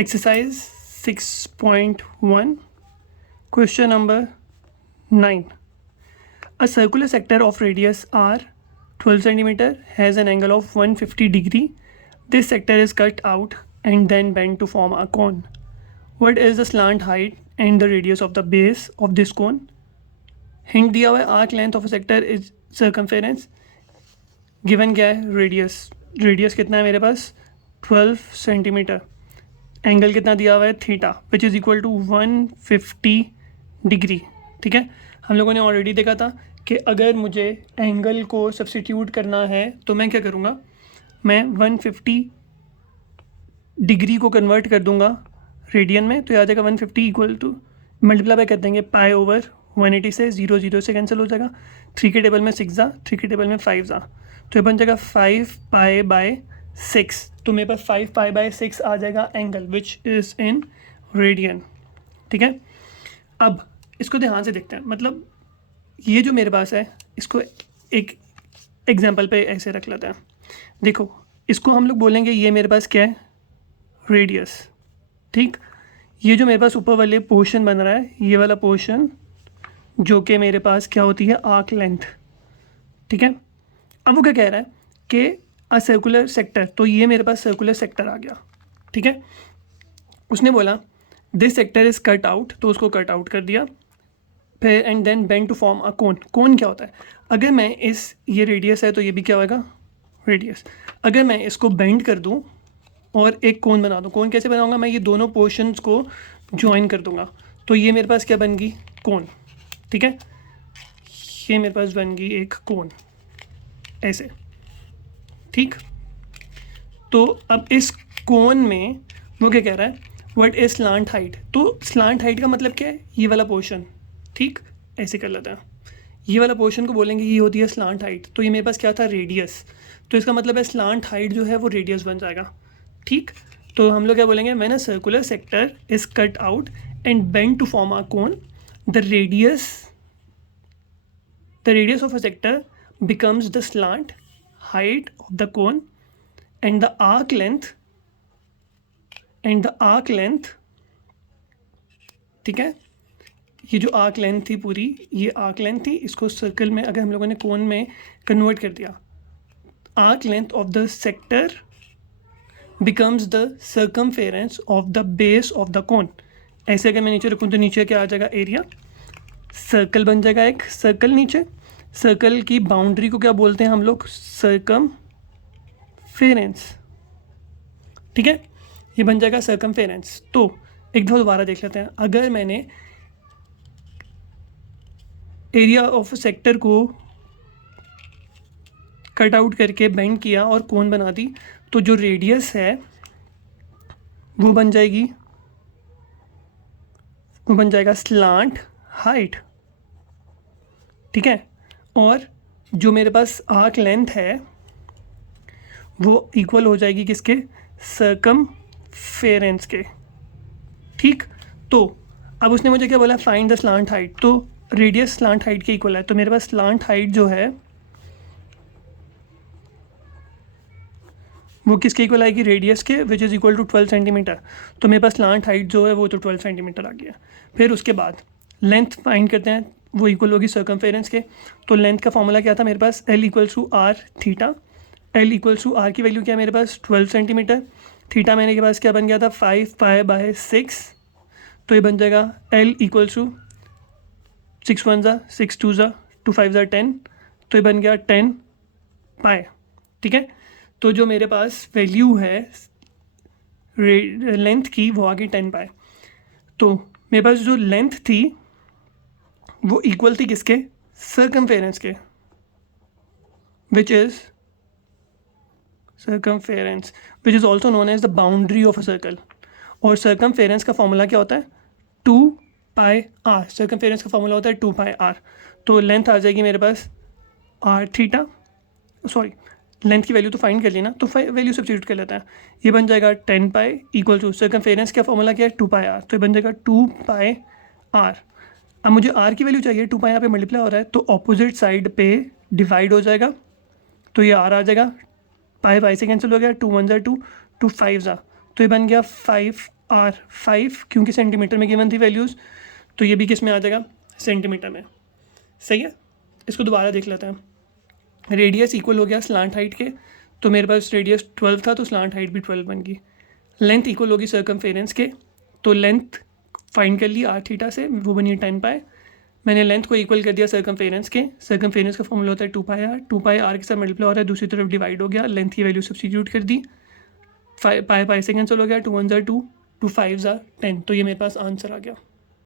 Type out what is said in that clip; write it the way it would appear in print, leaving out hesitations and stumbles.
Exercise 6.1, question number 9. A circular sector of radius r 12 cm has an angle of 150 degree. This sector is cut out and then bent to form a cone. What is the slant height and the radius of the base of this cone? Hint दिया हुआ है arc length of a sector is circumference. Given क्या है radius कितना है मेरे पास 12 centimetre. Angle कितना दिया हुआ है theta which is equal to 150 degree. ठीक है, हम लोगों ने ऑलरेडी देखा था कि अगर मुझे एंगल को सब्स्टिट्यूट करना है तो मैं क्या करूँगा, मैं 150 डिग्री को कन्वर्ट कर दूँगा रेडियन में, तो आ जाएगा 150 इक्वल टू मल्टीप्लाई बाय कर देंगे पाई ओवर 180 से 0 से कैंसिल हो जाएगा. 3 के टेबल में 6 जा, 3 के टेबल में 5 जा, तो ये बन जाएगा 5 पाई बाय 6. तो मेरे पास 5 पाई बाय 6 आ जाएगा angle which is in radian. ठीक है, अब इसको ध्यान से देखते हैं. मतलब ये जो मेरे पास है इसको एक एग्जांपल पे ऐसे रख लेते हैं. देखो इसको हम लोग बोलेंगे ये मेरे पास क्या है रेडियस. ठीक, ये जो मेरे पास ऊपर वाले पोर्शन बन रहा है ये वाला पोर्शन जो कि मेरे पास क्या होती है आर्क लेंथ. ठीक है, अब वो क्या कह रहा है कि अ सर्कुलर सेक्टर, तो ये मेरे पास सर्कुलर सेक्टर आ गया. ठीक है, उसने बोला this sector is cut out, तो उसको कट आउट कर दिया. फिर and then bend to form a cone. Cone क्या होता है, अगर मैं ये रेडियस है तो ये भी क्या होगा रेडियस. अगर मैं इसको बेंड कर दूं और एक कोन बना दूं, कोन कैसे बनाऊंगा, मैं ये दोनों पोर्शंस को ज्वाइन कर दूंगा, तो ये मेरे पास क्या बन गई कोन. ठीक है, ये मेरे पास बन गई एक कोन ऐसे. ठीक, तो अब इस कोन में वो क्या कह रहा है व्हाट इज स्लांट हाइट. तो स्लांट हाइट का मतलब क्या है, ये वाला पोर्शन. ठीक, ऐसे कर लेते हैं, ये वाला पोर्शन को बोलेंगे ये होती है स्लांट हाइट. तो ये मेरे पास क्या था रेडियस, तो इसका मतलब है स्लांट हाइट जो है वो रेडियस बन जाएगा. ठीक, तो हम लोग क्या बोलेंगे, when a circular sector is cut out and bend to form a cone, the radius of a sector becomes the slant height of the cone and the arc length ठीक है, ये जो आर्क लेंथ थी पूरी, ये arc length थी, इसको circle में अगर हम लोगों ने कोन में कन्वर्ट कर दिया, arc length of the sector becomes the circumference of the base of the cone. ऐसे अगर मैं नीचे रखूँ तो नीचे क्या आ जाएगा एरिया, सर्कल बन जाएगा एक सर्कल. नीचे सर्कल की बाउंड्री को क्या बोलते हैं हम लोग सर्कमफेरेंस. ठीक है, ये बन जाएगा सर्कमफेरेंस. तो एक दफ़ा दोबारा देख लेते हैं. अगर मैंने एरिया ऑफ सेक्टर को कट आउट करके बेंड किया और कोन बना दी, तो जो रेडियस है वो बन जाएगा स्लांट हाइट. ठीक है, और जो मेरे पास आर्क लेंथ है वो इक्वल हो जाएगी किसके, सर्कमफेरेंस के. ठीक, तो अब उसने मुझे क्या बोला फाइंड द स्लांट हाइट, तो रेडियस स्लांट हाइट के इक्वल है. तो मेरे पास स्लांट हाइट जो है वो किसके इक्वल आएगी रेडियस के, which is equal to 12 centimetre. तो मेरे पास स्लांट हाइट जो है वो तो 12 सेंटीमीटर आ गया. फिर उसके बाद लेंथ फाइंड करते हैं, वो इक्वल होगी सर्कमफेरेंस के. तो लेंथ का फॉर्मूला क्या था मेरे पास, L equals to R theta. L equals to R की वैल्यू क्या है मेरे पास 12 सेंटीमीटर. थीटा मेरे के पास क्या बन गया था 5 पाई बाय 6, तो ये बन जाएगा L इक्वल्स टू 6 1 ज़ा 6 2 ज़ा 2 5 ज़ा 10, तो ये बन गया 10 पाई. ठीक है, तो जो मेरे पास वैल्यू है लेंथ की वो आ गई 10 पाई. तो मेरे पास जो लेंथ थी वो इक्वल थी किसके, सर्कमफेरेंस के, which is also known as the boundary of a circle. और सर्कमफेरेंस का फॉर्मूला क्या होता है 2 पाई आर. सर्कमफेरेंस का फॉर्मूला होता है 2 पाई आर. तो लेंथ आ जाएगी मेरे पास आर थीटा, सॉरी लेंथ की वैल्यू तो फाइंड कर ली ना, तो वैल्यू सब्स्टिट्यूट कर लेते हैं. ये बन जाएगा 10 पाई इक्वल टू सर्कमफेरेंस का फॉर्मूला क्या है 2 पाई आर, तो ये बन जाएगा 2 पाई आर. अब मुझे आर की वैल्यू चाहिए, 2 पाई यहाँ पे मल्टीप्लाई हो रहा है तो ऑपोजिट साइड पे डिवाइड हो जाएगा, तो ये आर आ जाएगा, पाई से कैंसिल हो गया, 2 1 ज़ा 2 2 5 ज़ा, तो ये बन गया 5 आर 5 क्योंकि सेंटीमीटर में गिवन थी वैल्यूज़, तो ये भी किस में आ जाएगा, सेंटीमीटर में। सही है, इसको दोबारा देख लेते हैं। रेडियस इक्वल हो गया स्लांट हाइट के, तो मेरे पास रेडियस 12 था तो स्लांट हाइट भी 12 बन गई। लेंथ इक्वल होगी सर्कमफेरेंस के, तो लेंथ फाइंड कर ली आर थीटा से, वो बनी 10 पाई। मैंने लेंथ को इक्वल कर दिया सर्कमफेरेंस के, सर्कमफेरेंस का फॉर्मूला होता है 2 पाई आर, 2 पाई आर के साथ मल्टीप्लाई हो रहा है, दूसरी तरफ डिवाइड हो गया, लेंथ की वैल्यू सब्स्टिट्यूट कर दी, पाई पाई से कैंसिल हो गया, 2 1 ज़ा 2, 2 5 ज़ा 10, तो ये मेरे पास आंसर आ गया।